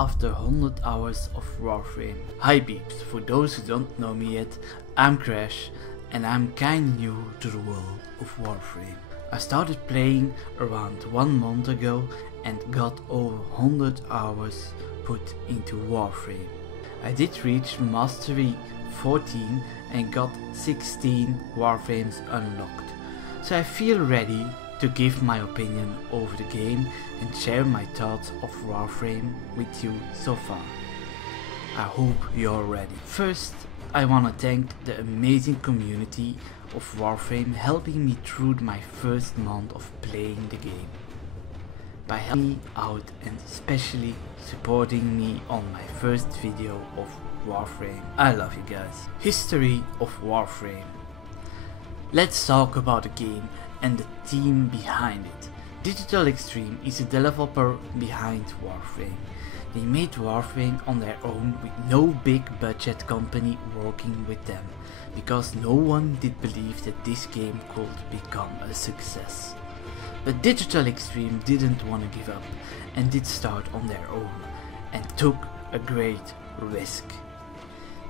after 100 hours of Warframe. Hi peeps, for those who don't know me yet, I'm CRACH and I'm kinda new to the world of Warframe. I started playing around 1 month ago and got over 100 hours put into Warframe. I did reach Mastery 14 and got 16 Warframes unlocked, so I feel ready to give my opinion over the game and share my thoughts of Warframe with you so far. I hope you're ready. First, I wanna thank the amazing community of Warframe helping me through my first month of playing the game, by helping me out and especially supporting me on my first video of Warframe. I love you guys. History of Warframe. Let's talk about the game and the team behind it. Digital Extreme is the developer behind Warframe. They made Warframe on their own with no big budget company working with them, because no one did believe that this game could become a success. But Digital Extreme didn't want to give up and did start on their own and took a great risk.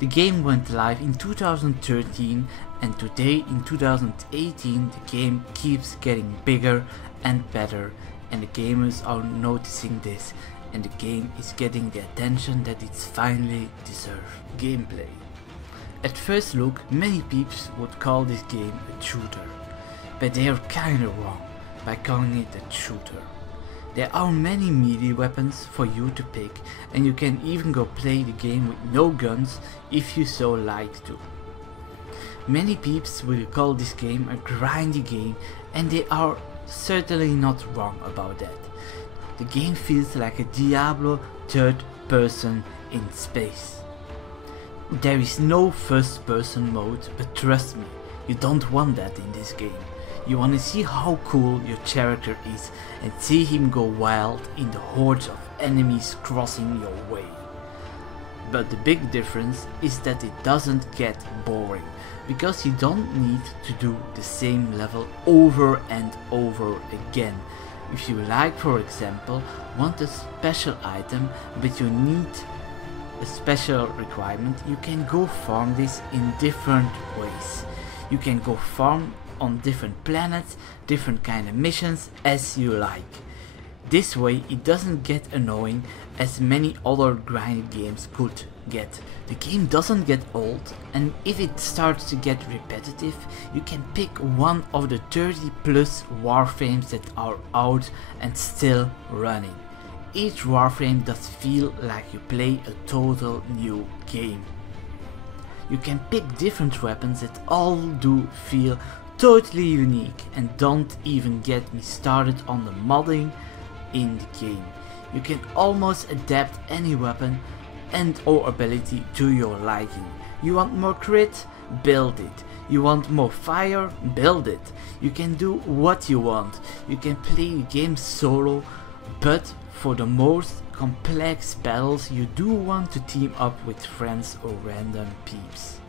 The game went live in 2013 and today in 2018 the game keeps getting bigger and better, and the gamers are noticing this, and the game is getting the attention that it's finally deserves. Gameplay. At first look, many peeps would call this game a shooter, but they are kinda wrong by calling it a shooter. There are many melee weapons for you to pick, and you can even go play the game with no guns if you so like to. Many peeps will call this game a grindy game, and they are certainly not wrong about that. The game feels like a Diablo third person in space. There is no first person mode, but trust me, you don't want that in this game. You want to see how cool your character is and see him go wild in the hordes of enemies crossing your way. But the big difference is that it doesn't get boring, because you don't need to do the same level over and over again. If you like, for example, want a special item but you need a special requirement, you can go farm this in different ways. You can go farm on different planets, different kind of missions as you like. This way it doesn't get annoying as many other grinding games could get. The game doesn't get old, and if it starts to get repetitive, you can pick one of the 30 plus Warframes that are out and still running. Each Warframe does feel like you play a total new game. You can pick different weapons that all do feel totally unique, and don't even get me started on the modding in the game. You can almost adapt any weapon and or ability to your liking. You want more crit? Build it. You want more fire? Build it. You can do what you want. You can play the game solo, but for the most complex battles you do want to team up with friends or random peeps.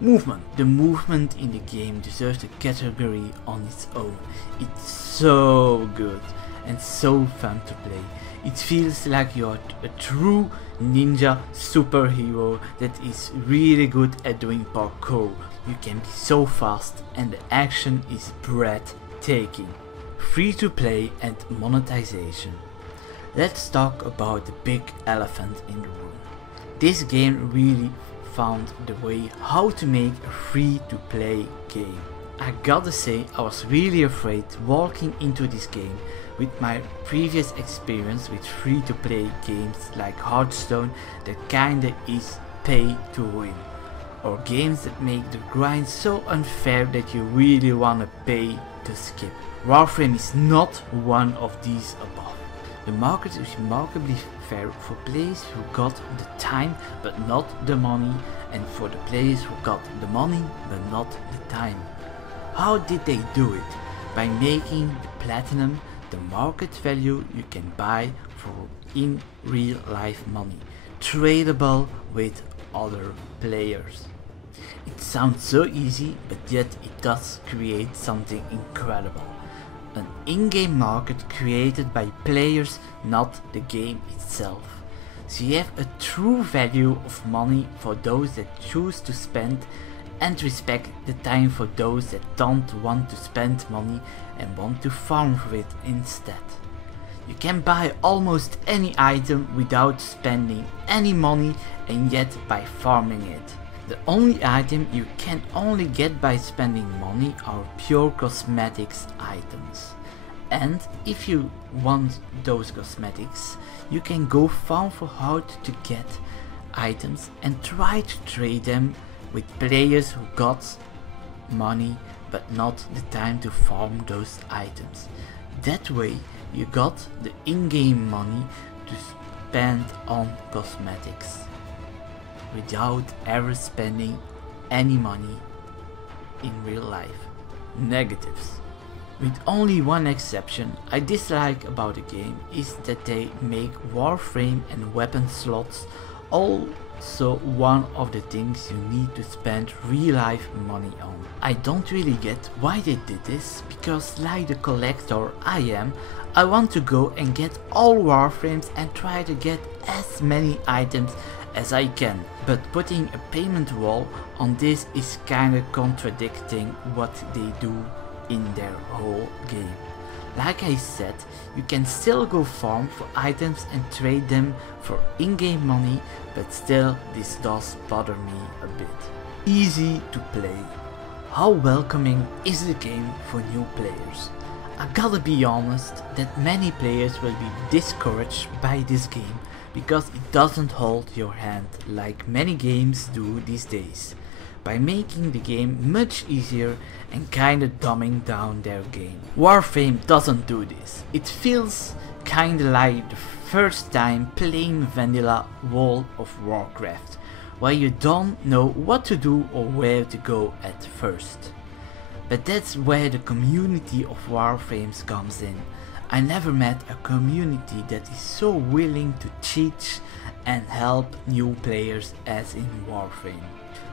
Movement. The movement in the game deserves a category on its own. It's so good and so fun to play. It feels like you're a true ninja superhero that is really good at doing parkour. You can be so fast and the action is breathtaking. Free to play and monetization. Let's talk about the big elephant in the room. This game really found the way how to make a free to play game. I gotta say, I was really afraid walking into this game with my previous experience with free to play games like Hearthstone that kinda is pay to win, or games that make the grind so unfair that you really wanna pay to skip. Warframe is not one of these above. The market is remarkably fair for players who got the time but not the money, and for the players who got the money but not the time. How did they do it? By making the platinum the market value you can buy for in real life money, tradable with other players. It sounds so easy, but yet it does create something incredible. an in-game market created by players, not the game itself. so you have a true value of money for those that choose to spend, and respect the time for those that don't want to spend money and want to farm for it instead. You can buy almost any item without spending any money and yet by farming it. The only item you can only get by spending money are pure cosmetics items. And if you want those cosmetics, you can go farm for how to get items and try to trade them with players who got money but not the time to farm those items. That way you got the in-game money to spend on cosmetics without ever spending any money in real life. Negatives. With only one exception I dislike about the game is that they make Warframe and weapon slots also one of the things you need to spend real life money on. I don't really get why they did this, because like the collector I am, I want to go and get all Warframes and try to get as many items as I can. But putting a payment wall on this is kinda contradicting what they do in their whole game. Like I said, you can still go farm for items and trade them for in-game money, but still this does bother me a bit. Easy to play. How welcoming is the game for new players? I gotta be honest that many players will be discouraged by this game because it doesn't hold your hand like many games do these days, by making the game much easier and kinda dumbing down their game. Warframe doesn't do this. It feels kinda like the first time playing vanilla World of Warcraft, where you don't know what to do or where to go at first. But that's where the community of Warframes comes in. I never met a community that is so willing to teach and help new players as in Warframe.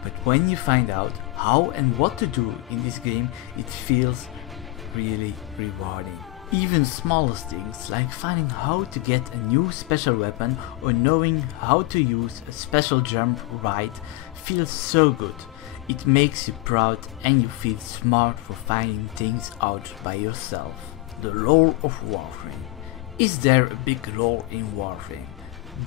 But when you find out how and what to do in this game, it feels really rewarding. Even smallest things like finding how to get a new special weapon or knowing how to use a special jump right feels so good. It makes you proud and you feel smart for finding things out by yourself. The lore of Warframe. Is there a big lore in Warframe?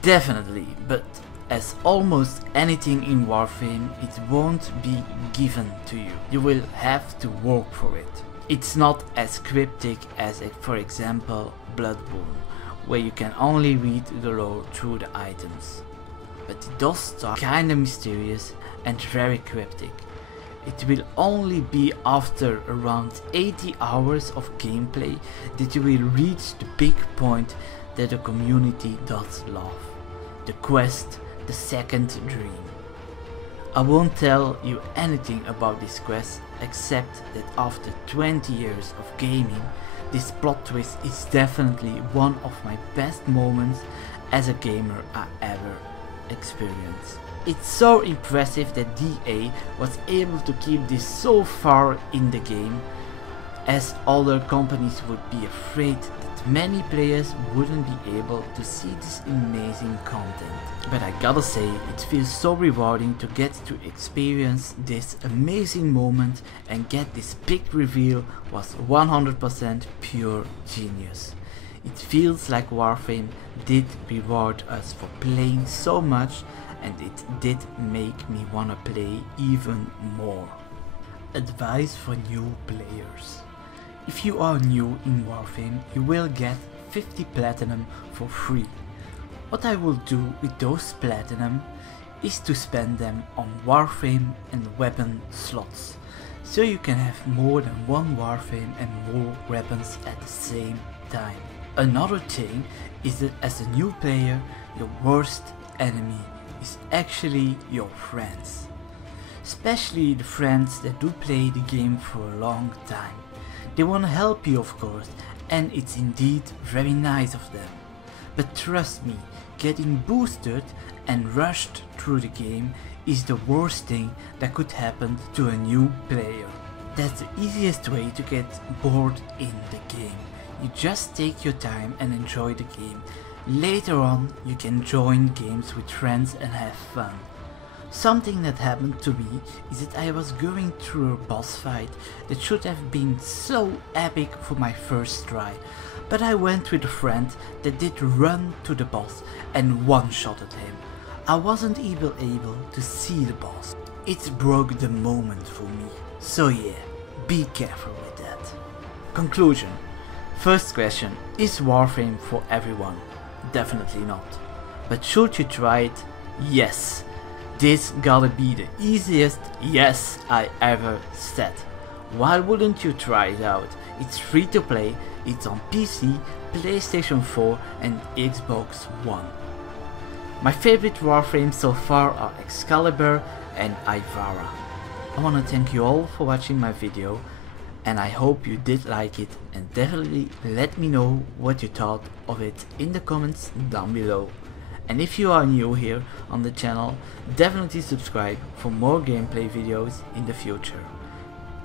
Definitely, but as almost anything in Warframe, it won't be given to you. You will have to work for it. It's not as cryptic as, for example, Bloodborne, where you can only read the lore through the items. But it does start kinda mysterious and very cryptic. It will only be after around 80 hours of gameplay that you will reach the big point that the community does love. The quest, the second dream. I won't tell you anything about this quest except that after 20 years of gaming, this plot twist is definitely one of my best moments as a gamer I ever experienced. It's so impressive that DA was able to keep this so far in the game, as other companies would be afraid that many players wouldn't be able to see this amazing content. But I gotta say, it feels so rewarding to get to experience this amazing moment and get this big reveal was 100% pure genius. It feels like Warframe did reward us for playing so much, and it did make me wanna play even more. Advice for new players. If you are new in Warframe, you will get 50 platinum for free. What I will do with those platinum is to spend them on Warframe and weapon slots, so you can have more than one Warframe and more weapons at the same time. Another thing is that as a new player, your worst enemy is actually your friends. Especially the friends that do play the game for a long time. They wanna help you, of course, and it's indeed very nice of them. But trust me, getting boosted and rushed through the game is the worst thing that could happen to a new player. That's the easiest way to get bored in the game. You just take your time and enjoy the game, Later on you can join games with friends and have fun. Something that happened to me is that I was going through a boss fight that should have been so epic for my first try, but I went with a friend that did run to the boss and one-shotted him. I wasn't even able to see the boss. It broke the moment for me. So yeah, be careful with that. Conclusion. First question, is Warframe for everyone? Definitely not. But should you try it? Yes. This gotta be the easiest yes I ever said. Why wouldn't you try it out? It's free to play, it's on PC, PlayStation 4 and Xbox One. My favorite Warframes so far are Excalibur and Ivara. I wanna thank you all for watching my video and I hope you did like it, and definitely let me know what you thought of it in the comments down below. And if you are new here on the channel, definitely subscribe for more gameplay videos in the future.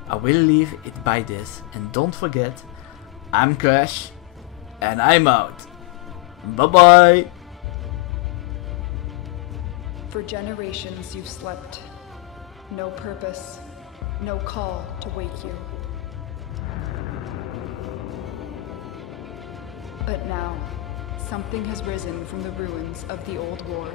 I will leave it by this, and don't forget, I'm CRACH and I'm out. Bye bye. For generations you've slept. No purpose, no call to wake you. But now, something has risen from the ruins of the old war.